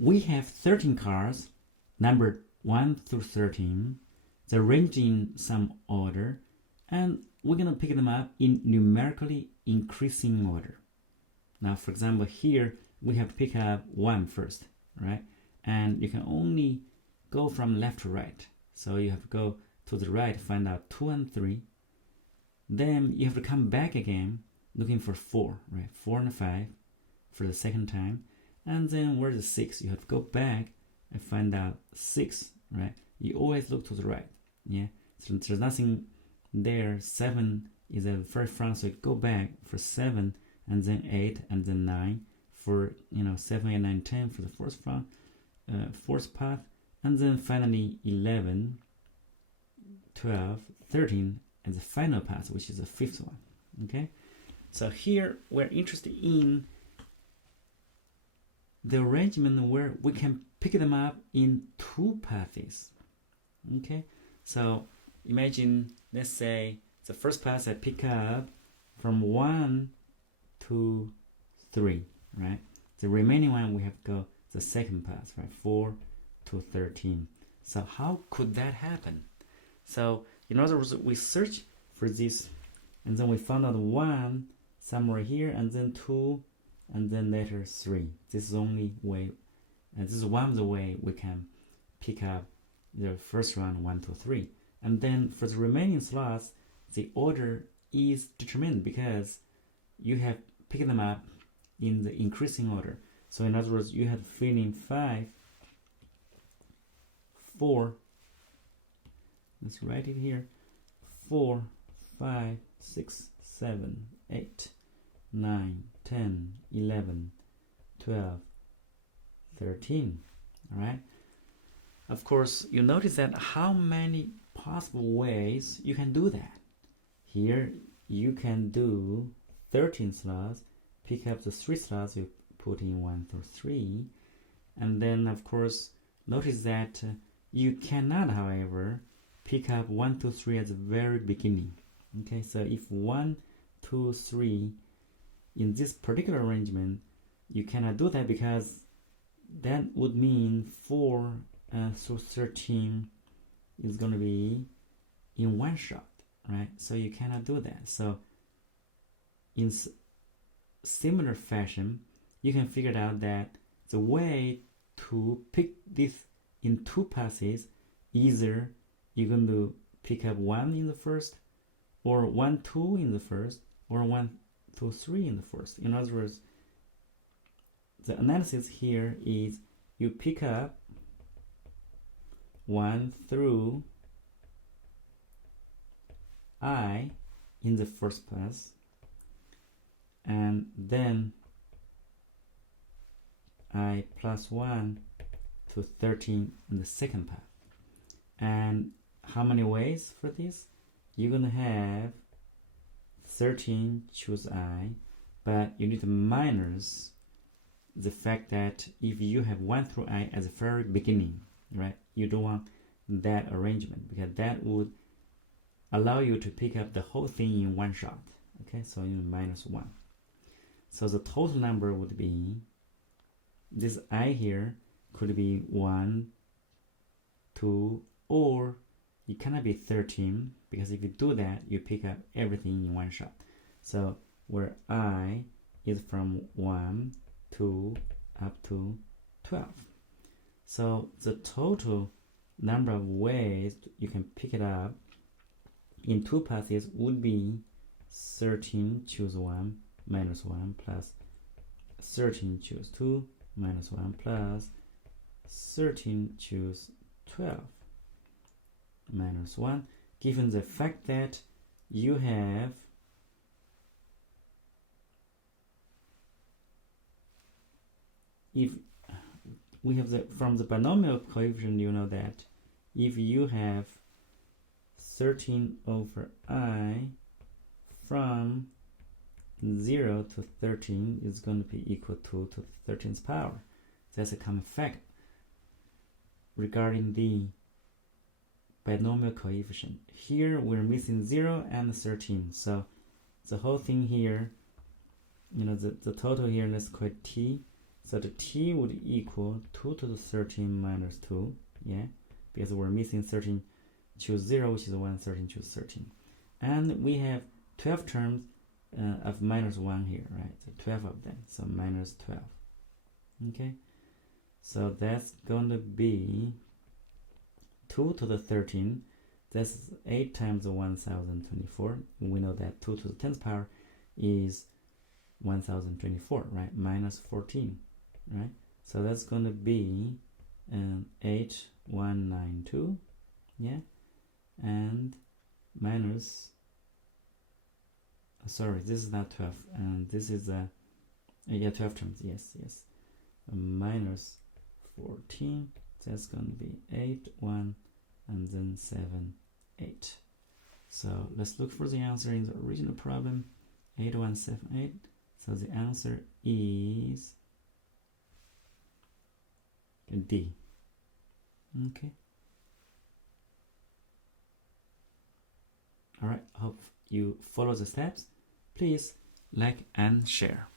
we have 13 cars numbered 1 through 13. They're arranged in some order, and we're going to pick them up in numerically increasing order. Now, for example, here we have to pick up 1 first, right? And you can only go from left to right. So you have to go to the right, find out 2 and 3. Then you have to come back again, looking for 4, right? 4 and 5 for the second time. And then where's the 6? You have to go back and find out 6, right? You always look to the right, yeah? So there's nothing there. 7 is at the very front, so you go back for 7, and then 8, and then 9 for, 7, 8, 9, 10 for the fourth path, and then finally 11, 12, 13 as the final path, which is the 5th one, okay? So here we're interested in the arrangement where we can pick them up in 2 paths, okay? So imagine, let's say the first path I pick up from 1 to 3, right? The remaining one we have to go the second path, right? 4 to 13. So how could that happen? So in other words, we search for this, and then we found out 1 somewhere here, and then 2, and then later 3. This is only way, and this is one of the way we can pick up the first round 1, 2, 3. And then for the remaining slots, the order is determined because you have picked them up in the increasing order. So in other words, you have to fill in 5, 4, let's write it here, 4, 5, 6, 7, 8, 9, 10, 11, 12, 13, all right? Of course, you notice that how many possible ways you can do that. Here, you can do 13 slots, pick up the 3 slots you put in 1 through 3, and then, of course, notice that you cannot, however, pick up 1, 2, 3 at the very beginning. Okay, so if 1, 2, 3 in this particular arrangement, you cannot do that because that would mean 4 through 13 is going to be in one shot, right? So you cannot do that. So in similar fashion, you can figure out that the way to pick this in 2 passes, either you're going to pick up 1 in the first, or 1, 2 in the first, or 1, 2, 3 in the first. In other words, the analysis here is you pick up 1 through I in the first pass, and then I plus 1 to 13 in the second path. And how many ways for this? You're going to have 13 choose I, but you need to minus the fact that if you have 1 through I at the very beginning, right? You don't want that arrangement because that would allow you to pick up the whole thing in one shot. Okay, so you minus 1. So the total number would be, this I here could be 1, 2, or it cannot be 13 because if you do that, you pick up everything in one shot. So where I is from 1, 2, up to 12. So the total number of ways you can pick it up in 2 passes would be 13 choose 1 minus 1 plus 13 choose 2 minus 1 plus 13 choose 12 minus 1, given the fact that you have if we have the from the binomial coefficient, you know that if you have 13 over I from 0 to 13 is going to be equal to the 13th power. That's a common fact regarding the binomial coefficient. Here we're missing 0 and 13, so the whole thing here, the total here, let's call it t, So the t would equal 2 to the 13 minus 2, yeah, because we're missing 13, choose 0, which is 1, 13, choose 13. And we have 12 terms of minus 1 here, right? So 12 of them, so minus 12. Okay, so that's going to be 2 to the 13. That's 8 times 1024. We know that 2 to the 10th power is 1024, right? Minus 14, right? So that's going to be 8192, yeah? And minus, sorry, this is not 12, and this is 12 terms, yes. Minus 14, that's going to be 8, 1, and then 7, 8. So let's look for the answer in the original problem, 8178. So the answer is D. Okay. Alright, hope you follow the steps. Please like and share.